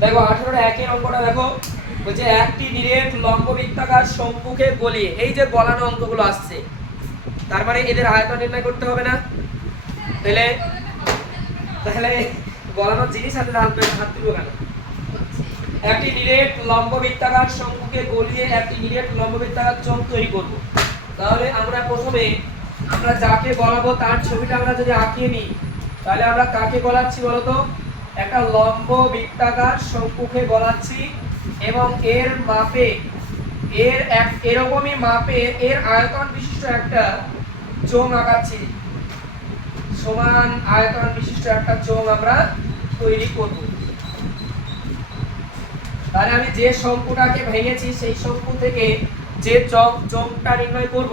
দেখো আঠারোর একের অঙ্কটা দেখো। বলছে, একটি ডিরেক্ট লম্ব বৃত্তাকার শঙ্কুকে গলিয়ে এই যে গলানো অঙ্কগুলো আসছে, তার মানে এদের আয়তন নির্ণয় করতে হবে না? তাহলে তাহলে গলানোর জিনিস হাতে হাত হাত তুলবো কেন? একটি ডিরেক্ট লম্ব বৃত্তাকার গলিয়ে একটি ডিরেক্ট লম্ব বৃত্তাকার চোখ তৈরি করব। তাহলে আমরা প্রথমে, আমরা যাকে গলাবো তার ছবিটা আমরা যদি আঁকিয়ে নিই, তাহলে আমরা কাকে গলাচ্ছি বলতো? একটা লম্ব বৃত্তাকার শঙ্কুকে গলাচ্ছি এবং এর মাপে, এর এক, এরকমই মাপে এর আয়তন বিশিষ্ট একটা চোঙ আঁকাচ্ছি। সমান আয়তন বিশিষ্ট একটা চোঙ আমরা তৈরি করব। তাহলে আমি যে শঙ্কুটাকে ভেঙেছি, সেই শঙ্কু থেকে যে চোঙ, চোঙটা নির্ণয় করব,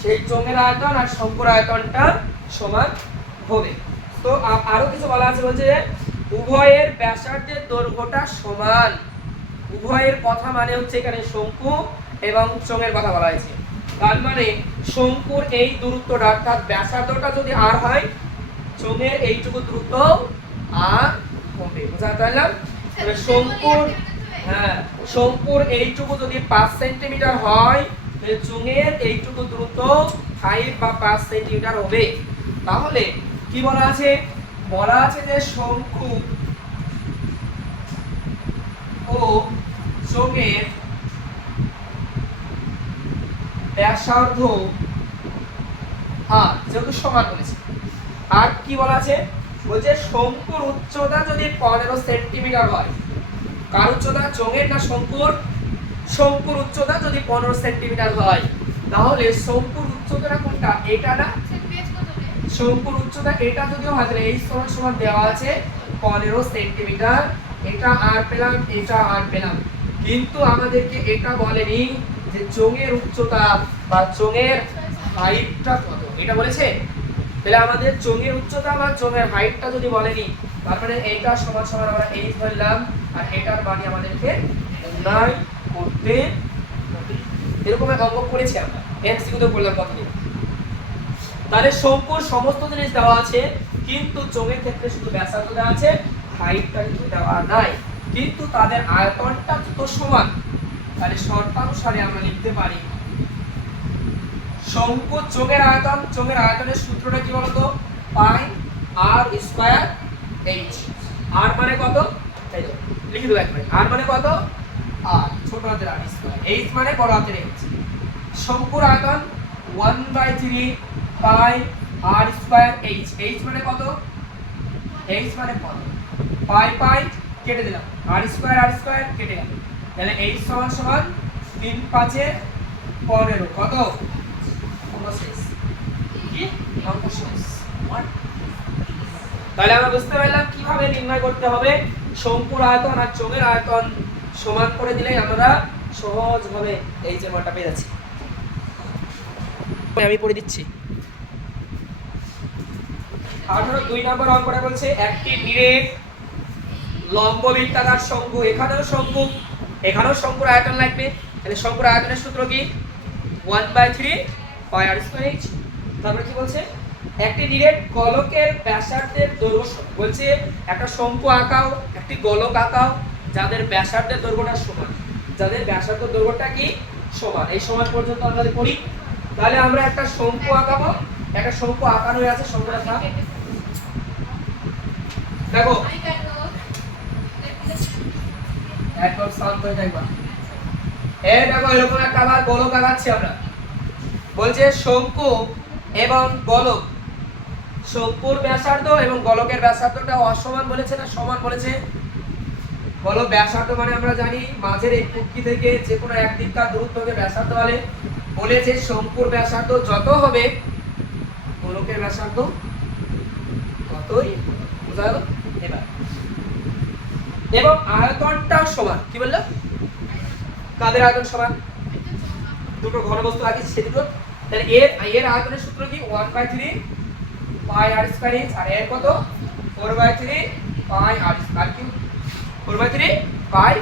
সেই চোঙের আয়তন আর শঙ্কুর আয়তনটা সমান হবে। তো আরও কিছু বলা আছে, বলছে যে উভয়ের ব্যাসার্ধের দৈর্ঘ্যটা সমান। উভয়ের কথা মানে হচ্ছে এখানে শঙ্কু এবং চোঙের কথা বলা হয়েছে। তার মানে শঙ্কুর এই দূরত্বটা, অর্থাৎ ব্যাসার্ধটা যদি আর হয়, চোঙের এইটুকু দূরত্ব আর হবে। বুঝতে পারলাম? শঙ্কুর হ্যাঁ শঙ্কুর এইটুকু যদি পাঁচ সেন্টিমিটার হয় চোঙের এইটুকু দূরত্ব ফাইভ বা পাঁচ সেন্টিমিটার হবে। তাহলে কি বলা আছে? বলা আছে যে শঙ্কু ও চোঙের ব্যাসার্ধ আর, যেহেতু সমান বলেছে আর কি বলা আছে? বলছে শঙ্কুর উচ্চতা যদি পনেরো সেন্টিমিটার হয়, কার উচ্চতা? চোঙের না শঙ্কুর? শঙ্কুর উচ্চতা যদি পনেরো সেন্টিমিটার হয়, তাহলে শঙ্কুর উচ্চতাটা কোনটা? এটা না শঙ্কুর উচ্চতা, এটা যদিও তাহলে এই সমান সমান দেওয়া আছে, পনেরো সেন্টিমিটার, এটা আর পেলাম, এটা আর পেলাম। কিন্তু আমাদেরকে এটা বলেনি যে চোঙের উচ্চতা বা চোঙের হাইটটা কত। এটা বলেছে? তাহলে আমাদের চোঙের উচ্চতা বা চোঙের হাইটটা যদি বলেনি, তার মানে এইটা সমান সমান আমরা এই ধরলাম, আর এটার মানে আমাদেরকে নির্ণয় করতে এরকম এক অঙ্ক করেছি আমরা। বললাম কতদিন? তাহলে শঙ্কুর সমস্ত জিনিস দেওয়া আছে, কিন্তু চোঙের ক্ষেত্রে শুধু ব্যাসার্ধ দেওয়া আছে হাইটটা কিন্তু দেওয়া নাই। কিন্তু তাদের আয়তনটা তো সমান? তাহলে শর্তানুসারে আমরা লিখতে পারি, শঙ্কু চোঙের আয়তন চোঙের আয়তনের সূত্রটা কি বলতো? পাই আর স্কয়ার এইচ আর মানে কত? এই তো লিখে দেবো একবারে। আর মানে কত? আর ছোট হাতের আর স্কয়ার এইচ মানে বড় হাতের এইচ শঙ্কুর আয়তন one by three pi r square H. H মানে কত? এইচ মানে কত? পাই পাই কেটে দিলাম। আর স্কয়ার আর স্কয়ার কেটে গেল। তাহলে এইচ সমান সমান তিন পাঁচে পনেরো। কত? তাহলে আমরা বুঝতে পারলাম কীভাবে নির্ণয় করতে হবে। শঙ্কুর আয়তন আর চোঙের আয়তন সমান করে দিলেই আমরা সহজভাবে এই যে মানটা পেয়ে যাচ্ছি। আমি পড়ে দিচ্ছি। আঠারো, দুই নম্বর অঙ্কটা বলছে, একটি ডিরেক্ট লম্ব বৃত্তাকার শঙ্কু, এখানেও শঙ্কু, এখানেও শঙ্কুর আয়তন লাগবে। তাহলে শঙ্কুর আয়তনের সূত্র কি? One by three pi r square তারপরে কি বলছে? একটি ডিরেক্ট গোলকের ব্যাসার্ধের দৈর্ঘ্য বলছে, একটা শঙ্কু আঁকাও, একটি গোলক আঁকাও, যাদের ব্যাসার্ধের দৈর্ঘ্যটা সমান। যাদের ব্যাসার্ধ দৈর্ঘ্যটা কি? সমান। এই সমান পর্যন্ত আমরা পড়ি, তাহলে আমরা একটা শঙ্কু আঁকাবো। একটা শঙ্কু আঁকানো আছে, শঙ্কুটা দেখো। একদম শান্ত হয়ে থাকবা এই দেখো এরকম একটা আবার গোলক আঁকাচ্ছি আমরা। বলছে শঙ্কু এবং গোলক। শঙ্কুর ব্যাসার্ধ এবং গোলকের ব্যাসার্ধটা অসমান বলেছে না সমান বলেছে? গোলক ব্যাসার্ধ মানে আমরা জানি মাঝের এই কুটকি থেকে যে কোনো এক দিককার দূরত্বকে ব্যাসার্ধ বলে বলেছে শঙ্কুর ব্যাসার্ধ যত হবে গোলকের ব্যাসার্ধ ততই বোঝা গেল। এবং আয়তনটাও সমান, কি বলল? কাদের আয়তন সমান? দুটো ঘনবস্তু আছে সে তাহলে এর এর আয়তনের সূত্র কি? One by three pi r inch আর এর কত? Four by three pi r cube four by three pi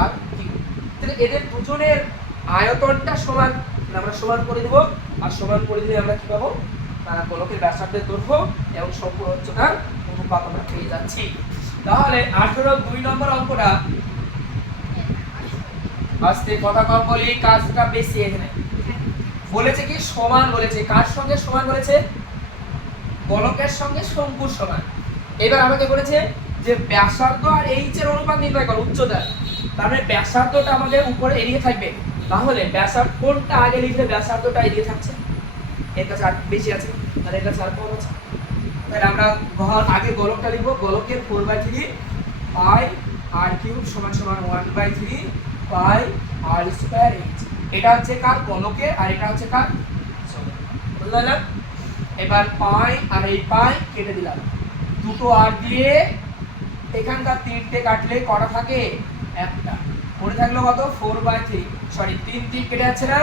r cube তাহলে এদের দুজনের আয়তনটা সমান। আমরা সমান করে দেবো। আর সমান করে দিলে আমরা কি পাবো? গোলকের ব্যাসার্ধের দৈর্ঘ্য এবং সম্পূর্ণ উচ্চতার অনুপাত আমরা পেয়ে যাচ্ছি। তাহলে আঠেরো দুই নম্বর অঙ্কটা। আস্তে কথা কম বলি, কাজটা বেশি এখানে। বলেছে কি? সমান বলেছে। কার সঙ্গে সমান বলেছে? গোলকের সঙ্গে শঙ্কুর সমান। এবার আমাকে বলেছে যে ব্যাসার্ধ আর এইচ এর অনুপাত নির্ণয় করো, উচ্চতা। তার মানে ব্যাসার্ধটা আমাদের উপরে এড়িয়ে থাকবে। তাহলে ব্যাসার্ধ কোনটা আগে লিখলে ব্যাসার্ধটা এড়িয়ে থাকছে? এর কাছে বেশি আছে। আর এর কাছে আর কম আছে। তাহলে আমরা ঘর আগে গোলকটা লিখব, গোলকের four by three pi r cube সমান সমান one by three pi r square H এটা হচ্ছে কার? গোলকে আর এটা হচ্ছে কার? বুঝতে পারলাম এবার পাই আর এই পাই কেটে দিলাম। দুটো আর দিয়ে এখানকার তিনটে কাটলে কটা থাকে? একটা। পড়ে থাকল কত? ফোর বাই থ্রি সরি তিন তিন কেটে যাচ্ছে না?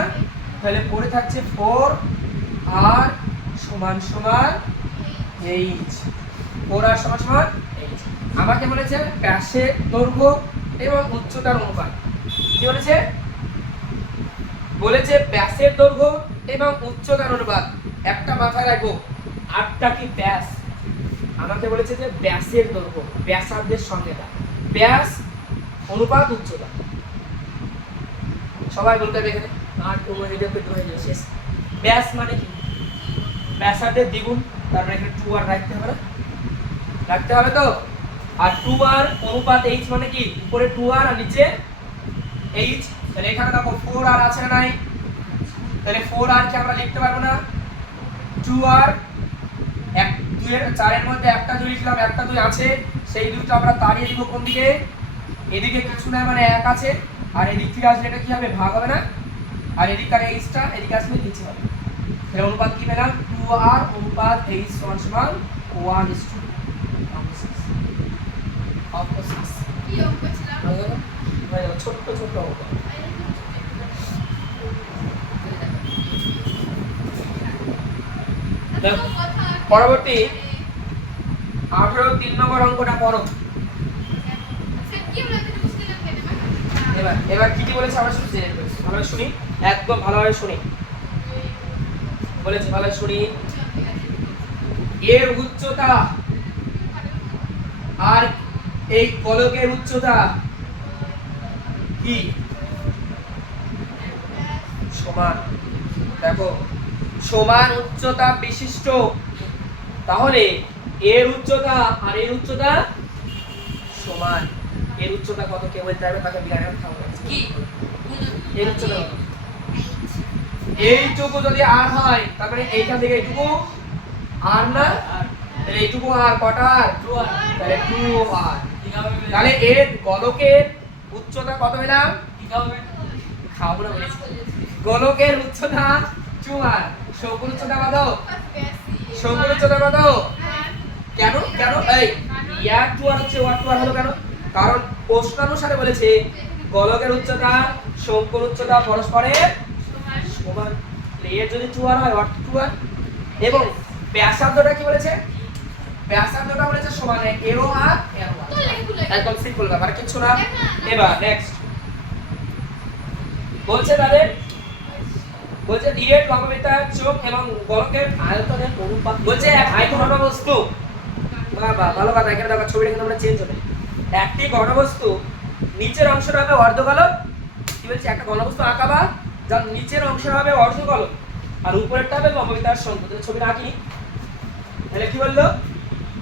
তাহলে পড়ে থাকছে ফোর আর সমান সমান আমাকে বলেছে ব্যাসের দৈর্ঘ্য এবং উচ্চতার অনুপাত। কি বলেছে? বলেছে ব্যাসের দৈর্ঘ্য এবং উচ্চতার অনুপাত। একটা মাথায় রাখব, আটটা কি ব্যাস? আমাকে বলেছে যে ব্যাসের দৈর্ঘ্য, ব্যাসার্ধের সঙ্গে দাও ব্যাস, অনুপাত, উচ্চতা। সবাই বলতে হবে এখানে। আট যাবে শেষ। ব্যাস মানে কি? ব্যাসার্ধের দ্বিগুণ। তারপরে এখানে টু আর রাখতে হবে না। রাখতে হবে তো? আর টু আর অনুপাত এইচ মানে কি? উপরে টু আর আর নিচে এইচ তাহলে এখানে দেখো ফোর আর আছে না নাই? তাহলে ফোর আর কি আমরা লিখতে পারব না? টু আর এক, দুইয়ের, চারের মধ্যে একটা দুই লিখলাম, একটা দুই আছে। সেই দুটো আমরা তাড়িয়ে দিব কোন দিকে? এদিকে কিছু না মানে এক আছে। আর এদিক থেকে আসলে এটা কি হবে? ভাগ হবে না? আর এদিক আর এইচটা এদিকে আসলে নিচে হবে। তাহলে অনুপাত কি পেলাম? আর অনুপাত এইচ সমান সমান ওয়ান ইস টু? ছোট্ট ছোট্ট অঙ্ক। পরবর্তী আঠারো তিন নম্বর অঙ্কটা পড়ো না। এবার এবার কি কি বলেছে আমরা শুনছি ভালোভাবে শুনি একদম ভালোভাবে শুনি। বলেছে ভালোভাবে শুনি এর উচ্চতা আর এই কলকের উচ্চতা কি? সমান। দেখো সমান উচ্চতা বিশিষ্ট। তাহলে এর উচ্চতা আর এর উচ্চতা সমান। এর উচ্চতা কত কে বলতে পারবে তাকে বিরাট কি? এর উচ্চতা কত? এইটুকু যদি আর হয় তারপরে এইখান থেকে এইটুকু আর না? এইটুকু আর কটা আর? তাহলে টু আর। তাহলে এর গলকের উচ্চতা কত পেলাম? খাওয়াবো না গোলকের উচ্চতা আর। শঙ্কুর উচ্চতা কত? শঙ্কুর উচ্চতা কত? কেন? কেন? এই ইয়ার টু আর হচ্ছে ওয়ার টু আর হলো কেন? কারণ প্রশ্নানুসারে বলেছে গোলকের উচ্চতা শঙ্কুর উচ্চতা পরস্পরের সমান এর যদি টু আর হয় টু আর? এবং ব্যাসার্ধটা কি বলেছে? ব্যাসার্ধটা বলেছে সমান এরো আর এরো একদম সিম্পল ব্যাপার কিছু না। এবার নেক্সট বলছে তাদের বলছে চোখ এবং গোলকের আয়তনের অনুপাত বলছে এক আয়তন বস্তু বাবা ভালো কথা এখানে দেখো ছবিটা কিন্তু আমরা চেঞ্জ হবে। একটি ঘনবস্তু নিচের অংশটা হবে অর্ধগোলক কি বলছে? একটা ঘনবস্তু আঁকাবা যার নিচের অংশটা হবে অর্ধগোলক আর উপরেরটা হবে লম্ববিতার শঙ্কু তাহলে ছবিটা আঁকি তাহলে কি বলল?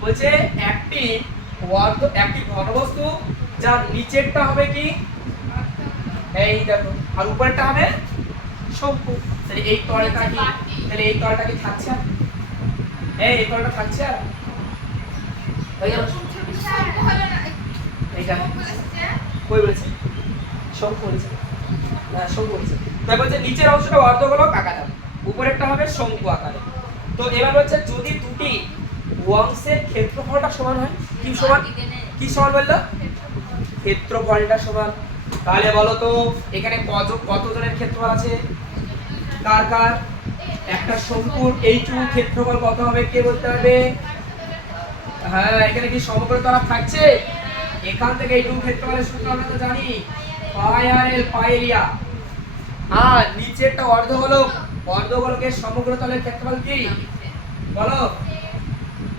বলছে, একটি অর্ধ, একটি ঘনবস্তু যার নিচেরটা হবে কি? এই দেখো, আর উপরেরটা হবে শঙ্কু। তাহলে এই তলটা কি? তাহলে এই তলটা কি থাকছে এই এই তলটা থাকছে আর? হয়ে গেল? এইটা কই বলেছে? শঙ্কু বলেছে। হ্যাঁ শঙ্কু বলেছে। তাই বলছে নিচের অংশটা অর্ধগোলক আকারে উপরেরটা হবে শঙ্কু আকারে। তো এবার হচ্ছে যদি দুটি অংশের ক্ষেত্রফলটা সমান হয়, কি সমান? কি সমান বলল? ক্ষেত্রফলটা সমান। তাহলে বলো তো, এখানে কত কতজনের ক্ষেত্রফল আছে? কার কার? একটা শঙ্কুর এইটুকু ক্ষেত্রফল কত হবে, কে বলতে হবে হ্যাঁ এখানে কি সমগ্র তরফ থাকছে? এখান থেকে এইটুকু ক্ষেত্রফলের সূত্র আমরা তো জানি। পাই আর এল, পাই এরিয়া আর নিচেরটা অর্ধগোলক অর্ধগোলকের সমগ্র তলের ক্ষেত্রফল কি? বলো।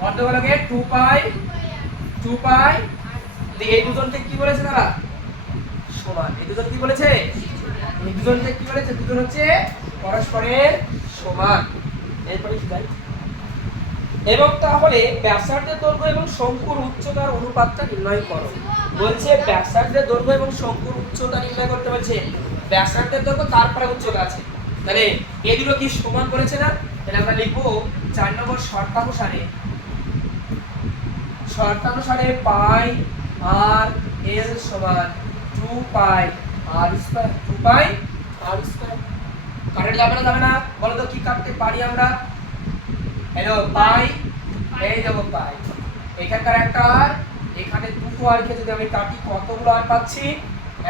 অর্ধগোলকের টু পাই টু পাই। এই দুজনকে কি বলেছে তারা? সমান। এই দুজন কি বলেছে? এই দুজনকে কি বলেছে? দুজন হচ্ছে পরস্পরের সমান। এরপরে কি যাই এবং তাহলে ব্যাসার্ধের দৈর্ঘ্য এবং শঙ্কুর উচ্চতার অনুপাতটা নির্ণয় করো। বলছে ব্যাসার্ধের দৈর্ঘ্য এবং শঙ্কুর উচ্চতা নির্ণয় করতে বলছে ব্যাসার্ধের দৈর্ঘ্য তারপরে উচ্চতা আছে তাহলে এই দুটো কি সমান করেছে না? তাহলে আমরা লিখব চার নম্বর শর্তানুসারে। শর্তানুসারে পাই আর এল সমান two pi r square, two pi r square. কাটে যাবে না যাবে না। বলো তো কি কাটতে পারি আমরা? হ্যালো, পাই, এই দেখো পাই। এখানকার একটা আর, এখানে দুটো আর কে যদি আমি কাটি, কতগুলো আর পাচ্ছি?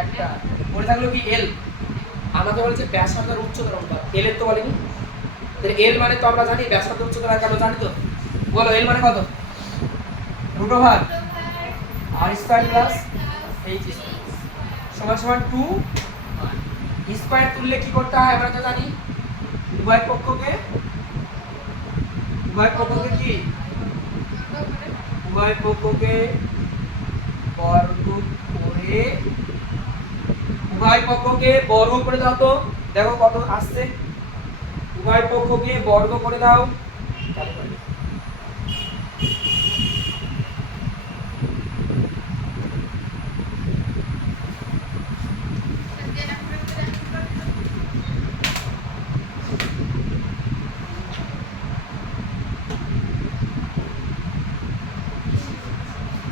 একটা। পড়ে থাকল কি? এল। আমাকে বলেছে ব্যাসার্ধের উচ্চতার অনুপাত এল এর তো বলেনি। এল মানে তো আমরা জানি ব্যাসার্ধ উচ্চতার আর জানি তো? বলো এল মানে কত? Root r square plus H সমান সমান টু স্কয়ার তুললে কি করতে হয় আমরা তো জানি? উভয় পক্ষকে উভয় পক্ষকে কি? উভয় পক্ষকে বর্গ করে উভয় পক্ষকে বর্গ করে দাও তো। দেখো কত আসছে। উভয় পক্ষকে বর্গ করে দাও।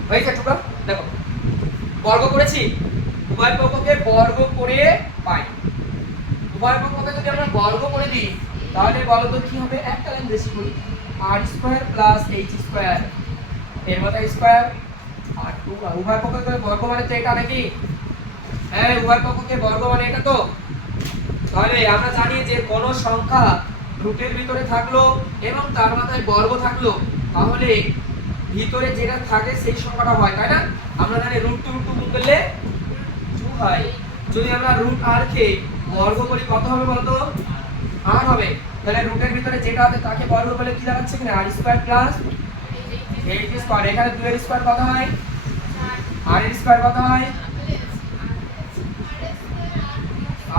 হয়েছে টুকা দেখো। বর্গ করেছি? উভয় পক্ষকে বর্গ করে পাই। উভয় পক্ষকে যদি আমরা বর্গ করে দিই, তাহলে বলো তো কি হবে? একটা লাইন বেশি করি। R square plus H square এর মতো স্কয়ার আর উভয় পক্ষকে বর্গ মানে তো এটা নাকি? হ্যাঁ উভয় পক্ষকে বর্গ মানে এটা তো। তাহলে আমরা জানি যে কোন সংখ্যা রুটের ভিতরে থাকল এবং তার মাথায় বর্গ থাকল। তাহলে ভিতরে যেটা থাকে সেই সংখ্যাটা হয়, তাই না? আমরা জানি রুট টু রুট টু করলে হয়। যদি আমরা রুট আর কে বর্গ করি কত হবে বলতো? আর হবে। তাহলে রুটের ভিতরে যেটা আছে তাকে বর্গ করলে কি দাঁড়াচ্ছে এখানে? R square plus eight square এখানে দুই এর স্কয়ার কত হয়? আর এর স্কয়ার কত হয়?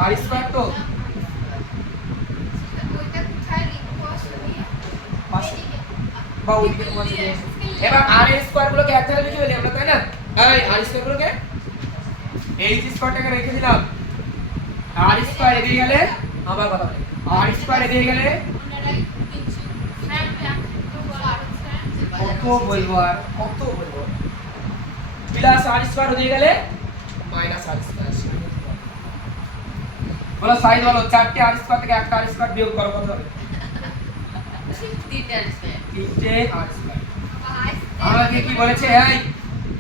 আর স্কয়ার তো। এবার আর এর স্কয়ার গুলোকে এক জায়গায় লিখে ফেলি আমরা, তাই না? আর স্কয়ার গুলোকে এইচ স্কয়ারটাকে রেখে দিলাম। আর স্কয়ার এদিকে গেলে আবার কথা আর স্কয়ার এদিকে গেলে কত বলব আর কত বলব? প্লাস আর স্কয়ার ওদিকে গেলে মাইনাস আর স্কয়ার বলো সাইড বলো চারটে আর স্কয়ার থেকে একটা আর স্কয়ার বিয়োগ করো কত হবে? তিনটে আর স্কয়ার আমাকে কি বলেছে এই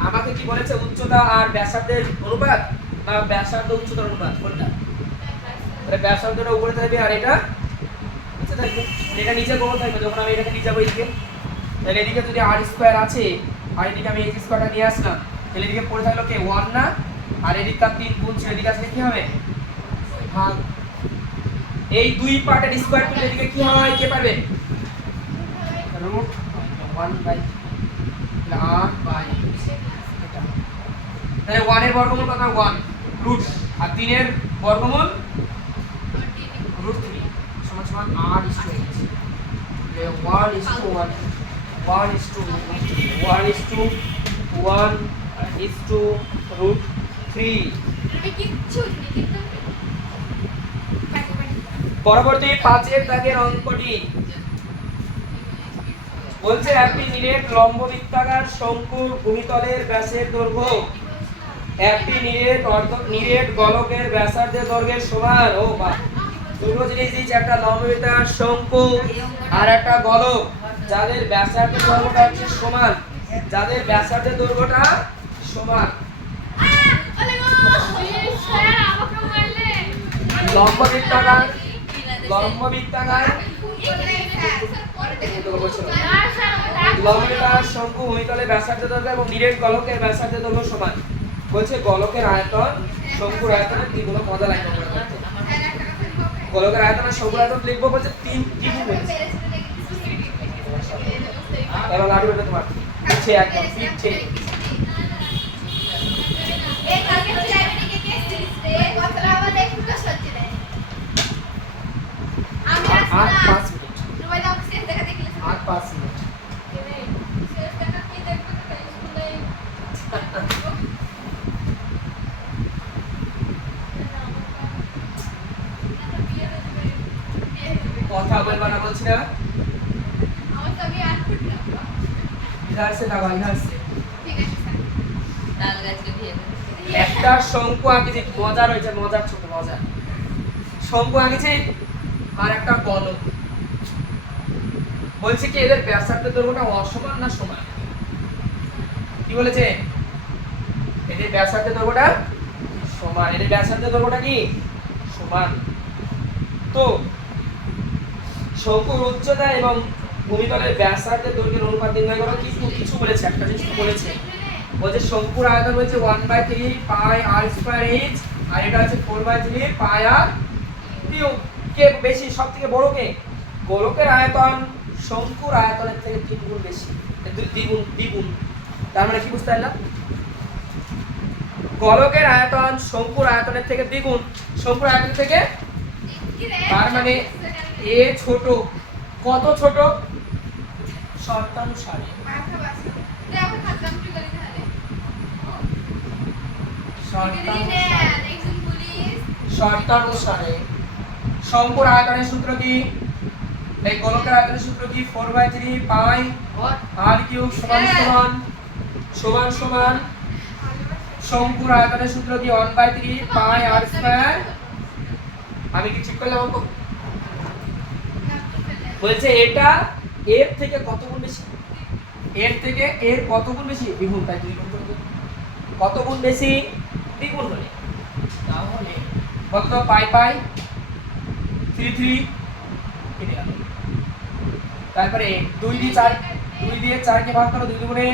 আমাকে কি বলেছে উচ্চতা আর ব্যাসার্ধের অনুপাত বা ব্যাসার্ধ উচ্চতার অনুপাত? কোনটা? তাহলে ব্যাসার্ধটা উপরে থাকবে আর এটা নিচে থাকবে। এটা নিচে কোমর থাকবে, যখন আমি এটাকে নিয়ে যাব এদিকে। তাহলে এদিকে যদি আর স্কোয়ার আছে, আর এদিকে আমি এইচ স্কোয়ারটা নিয়ে আসলাম, তাহলে এদিকে পড়ে থাকল কে? ওয়ান না? আর এদিক তার তিন গুণ ছিল, এদিকে আসলে কি হবে? ভাগ। এই দুই পার্টের স্কোয়ার তুলে এদিকে কি হয়? কে পারবে? Root one by r by তাহলে ওয়ানের বর্গমূল কত? ওয়ান রুট আর তিনের বর্গমূল? রুট থ্রি সমান সমান r is two one is two one one is two one is two one is two root three পরবর্তী পাঁচের দাগের অঙ্কটি। বলছে একটি নিরেট লম্ব বৃত্তাকার শঙ্কুর ভূমিতলের ব্যাসের দৈর্ঘ্য। একটি নিরেট অর্ধ, নিরেট গোলকের ব্যাসার্ধের দৈর্ঘ্যের সমান, ও বা দুটো জিনিস দিয়েছে, একটা লম্ব বৃত্তাকার শঙ্কু আর একটা গোলক। যাদের ব্যাসার্ধের দৈর্ঘ্যটা হচ্ছে সমান, যাদের ব্যাসার্ধের দৈর্ঘ্যটা সমান। লম্ব বৃত্তাকার লম্ব লম্বটার শঙ্কু ভূমিতলে ব্যাসার্ধ দৈর্ঘ্য এবং নিরেট গোলকের ব্যাসার্ধ দৈর্ঘ্য সমান। বলছে, গোলকের আয়তন, শঙ্কুর আয়তন ত্রিভুজ মজা লাগবে গোলকের আয়তন শঙ্কুর আয়তন লিখব, বলছে, তিন ত্রিভুজ লাড়ু এটা তোমার। একদম পিছে আর পাঁচ মিনিট। আট, পাঁচ স্যার। তাল গাছকে দিয়ে দেবে। একটা শঙ্কু আঁকেছি মজার হয়েছে মজার ছোট মজার শঙ্কু আঁকেছি আর একটা কলম। বলছে কি এদের ব্যাসার্ধের দৈর্ঘ্যটা অসমান না সমান? কি বলেছে? এদের ব্যাসার্ধের দৈর্ঘ্যটা সমান। এদের ব্যাসার্ধের দৈর্ঘ্যটা কি? সমান। তো শঙ্কুর উচ্চতা এবং ভূমিতলের ব্যাসার্ধের দৈর্ঘ্যের অনুপাত নির্ণয় করা কিন্তু কিছু বলেছে একটা জিনিস বলেছে। বলছে শঙ্কুর আয়তন হচ্ছে one by three pi r square H আর এটা হচ্ছে four by three pi r cube কে বেশি সব থেকে বড় কে? গোলকের আয়তন শঙ্কুর আয়তনের থেকে তিন গুণ বেশি দ্বিগুণ দ্বিগুণ তার মানে কি বুঝতে পারলাম? গোলকের আয়তন শঙ্কুর আয়তনের থেকে দ্বিগুণ শঙ্কুর আয়তন থেকে তার মানে এ ছোট। কত ছোট? শর্তানুসারে শর্তানুসারে একজন পুলিশ শর্তানুসারে শঙ্কুর আয়তনের সূত্র কি? এই গোলকের আয়তনের সূত্র কি? Four by three pi r cube সমান সমান? সমান সমান? শঙ্কুর আয়তনের সূত্র কি? One by three pi r square আমি কি ঠিক করলাম বলছে এটা এর থেকে কত গুণ বেশি? এর থেকে এর কত গুণ বেশি? দ্বিগুণ, তাই দুই গুণ করবে। কত গুণ বেশি? দ্বিগুণ হলে। তাহলে কত পাই পাই? থ্রি থ্রি কেটে গেল। তারপরে দুই দিয়ে চার, দুই দিয়ে চারকে ভাগ করো দুই দুগুণে।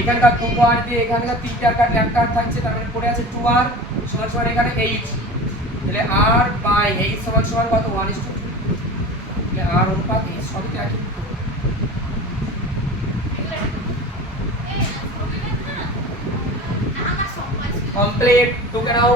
এখানকার টু আর দিয়ে এখানকার তিনটে আর কাটলে একটা আর থাকছে, তার মানে পড়ে আছে টু আর সমান সমান এখানে এইট তাহলে আর বাই এইট সমান সমান কত? ওয়ান ইস টু তাহলে আর অনুপাত সবই তো একই কমপ্লিট টুকে নাও